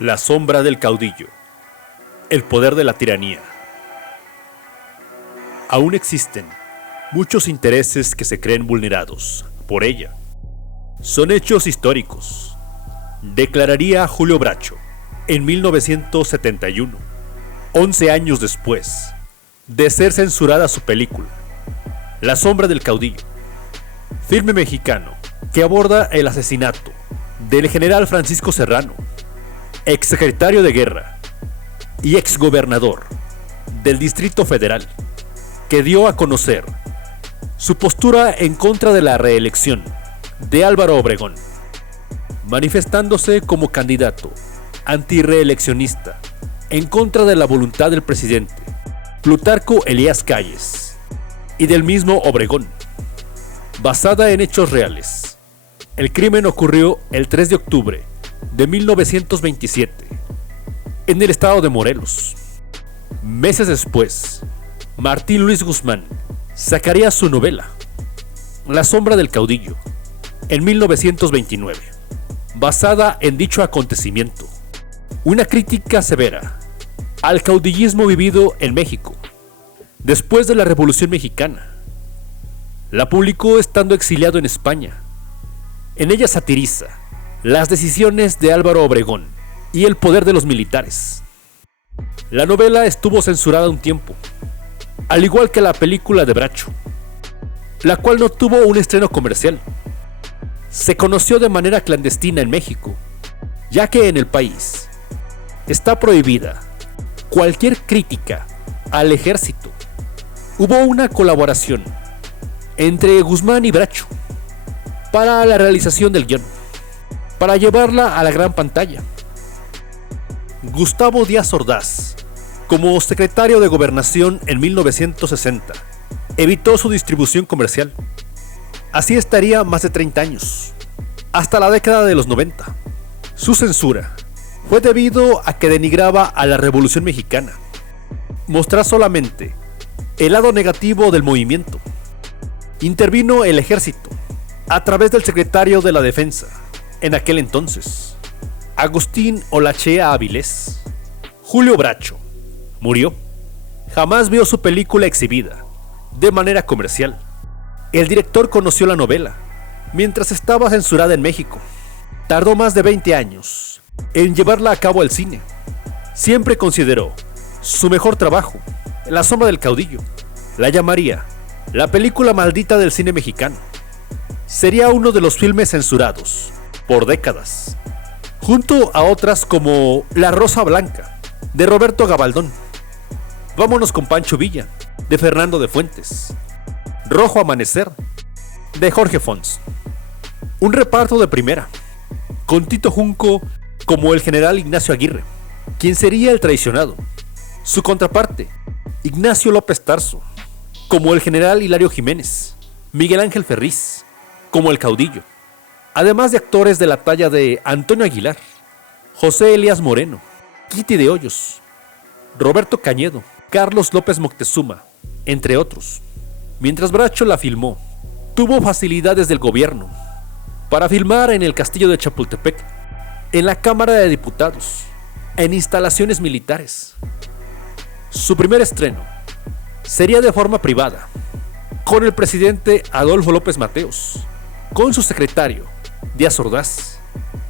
La sombra del caudillo. El poder de la tiranía. Aún existen muchos intereses que se creen vulnerados por ella. Son hechos históricos, declararía Julio Bracho en 1971, 11 años después de ser censurada su película, La sombra del caudillo, filme mexicano que aborda el asesinato del general Francisco Serrano, exsecretario de Guerra y exgobernador del Distrito Federal, que dio a conocer su postura en contra de la reelección de Álvaro Obregón, manifestándose como candidato antirreeleccionista en contra de la voluntad del presidente Plutarco Elías Calles y del mismo Obregón. Basada en hechos reales, el crimen ocurrió el 3 de octubre de 1927 en el estado de Morelos. Meses después, Martín Luis Guzmán sacaría su novela, La sombra del caudillo, en 1929, basada en dicho acontecimiento. Una crítica severa al caudillismo vivido en México después de la Revolución Mexicana. La publicó estando exiliado en España. En ella satiriza las decisiones de Álvaro Obregón y el poder de los militares. La novela estuvo censurada un tiempo, al igual que la película de Bracho, la cual no tuvo un estreno comercial. Se conoció de manera clandestina en México, ya que en el país está prohibida cualquier crítica al ejército. Hubo una colaboración entre Guzmán y Bracho para la realización del guión, para llevarla a la gran pantalla. Gustavo Díaz Ordaz, como secretario de Gobernación en 1960, evitó su distribución comercial. Así estaría más de 30 años, hasta la década de los 90. Su censura fue debido a que denigraba a la Revolución Mexicana, mostrar solamente el lado negativo del movimiento. Intervino el ejército a través del secretario de la Defensa, en aquel entonces, Agustín Olachea Avilés. Julio Bracho murió. Jamás vio su película exhibida de manera comercial. El director conoció la novela mientras estaba censurada en México. Tardó más de 20 años en llevarla a cabo al cine. Siempre consideró su mejor trabajo, La sombra del caudillo. La llamaría la película maldita del cine mexicano. Sería uno de los filmes censurados por décadas, junto a otras como La Rosa Blanca, de Roberto Gabaldón, Vámonos con Pancho Villa, de Fernando de Fuentes, Rojo Amanecer, de Jorge Fons. Un reparto de primera, con Tito Junco como el general Ignacio Aguirre, quien sería el traicionado. Su contraparte, Ignacio López Tarso, como el general Hilario Jiménez, Miguel Ángel Ferriz, como el caudillo, además de actores de la talla de Antonio Aguilar, José Elías Moreno, Kitty de Hoyos, Roberto Cañedo, Carlos López Moctezuma, entre otros. Mientras Bracho la filmó, tuvo facilidades del gobierno para filmar en el castillo de Chapultepec, en la Cámara de Diputados, en instalaciones militares. Su primer estreno sería de forma privada, con el presidente Adolfo López Mateos, con su secretario Díaz Ordaz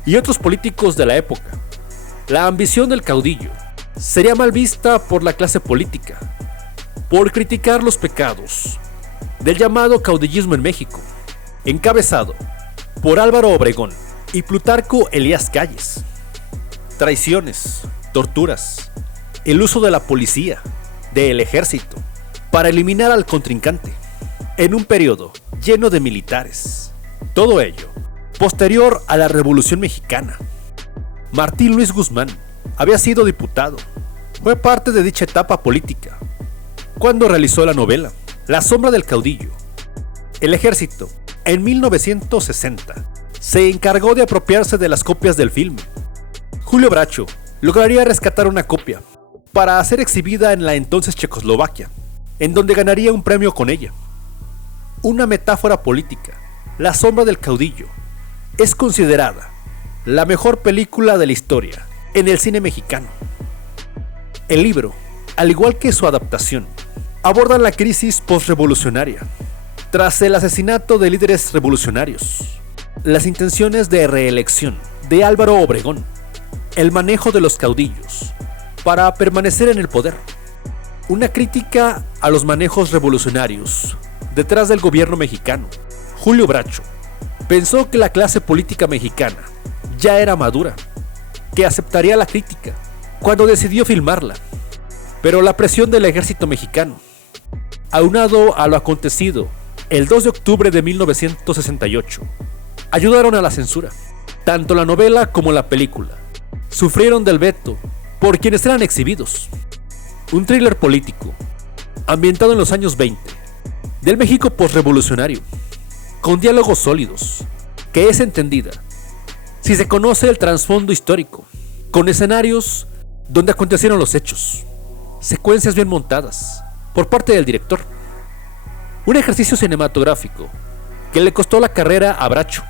y otros políticos de la época. La ambición del caudillo sería mal vista por la clase política, por criticar los pecados del llamado caudillismo en México, encabezado por Álvaro Obregón y Plutarco Elías Calles. Traiciones, torturas, el uso de la policía, del ejército, para eliminar al contrincante, en un periodo lleno de militares. Todo ello posterior a la Revolución Mexicana. Martín Luis Guzmán había sido diputado. Fue parte de dicha etapa política cuando realizó la novela La sombra del caudillo. El ejército, en 1960, se encargó de apropiarse de las copias del filme. Julio Bracho lograría rescatar una copia para ser exhibida en la entonces Checoslovaquia, en donde ganaría un premio con ella. Una metáfora política, La sombra del caudillo es considerada la mejor película de la historia en el cine mexicano. El libro, al igual que su adaptación, aborda la crisis postrevolucionaria, tras el asesinato de líderes revolucionarios, las intenciones de reelección de Álvaro Obregón, el manejo de los caudillos para permanecer en el poder, una crítica a los manejos revolucionarios detrás del gobierno mexicano. Julio Bracho pensó que la clase política mexicana ya era madura, que aceptaría la crítica cuando decidió filmarla, pero la presión del ejército mexicano, aunado a lo acontecido el 2 de octubre de 1968, ayudaron a la censura. Tanto la novela como la película sufrieron del veto por quienes eran exhibidos. Un thriller político, ambientado en los años 20, del México postrevolucionario, con diálogos sólidos, que es entendida si se conoce el trasfondo histórico, con escenarios donde acontecieron los hechos, secuencias bien montadas por parte del director. Un ejercicio cinematográfico que le costó la carrera a Bracho,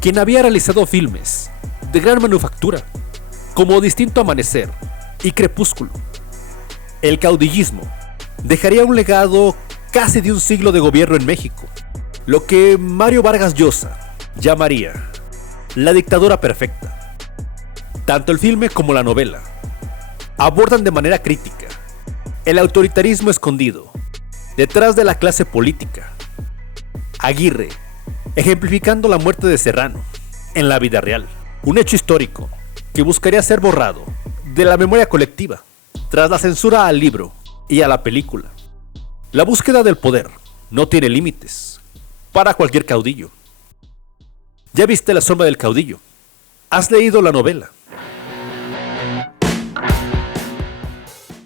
quien había realizado filmes de gran manufactura, como Distinto Amanecer y Crepúsculo. El caudillismo dejaría un legado casi de un siglo de gobierno en México, lo que Mario Vargas Llosa llamaría la dictadura perfecta. Tanto el filme como la novela abordan de manera crítica el autoritarismo escondido detrás de la clase política. Aguirre, ejemplificando la muerte de Serrano en la vida real, un hecho histórico que buscaría ser borrado de la memoria colectiva tras la censura al libro y a la película. La búsqueda del poder no tiene límites para cualquier caudillo. ¿Ya viste La sombra del caudillo? ¿Has leído la novela?